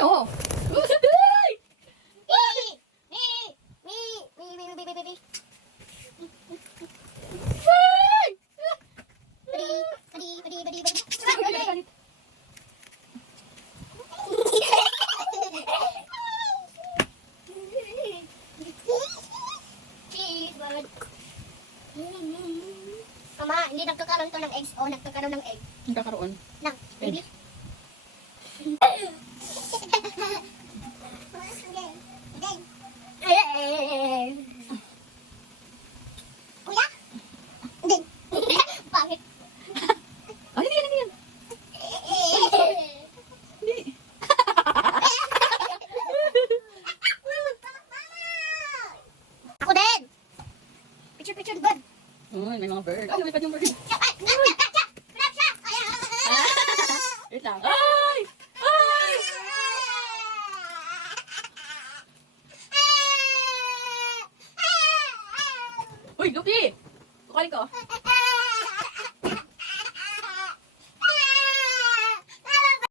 Oo. Mama, hindi nagkakaroon to ng eggs o nagkakaroon ng egg. Nagkakaroon. Ng baby. Kuya? Hindi. Bakit? Ah, hindi yan, hindi yan. Hindi. Ako din. Picture the bird. Uy, may mga bird. Ay, lumipad yung bird. Wait lang. Ay! Ay! Uy, Lupi! Kukalin ko.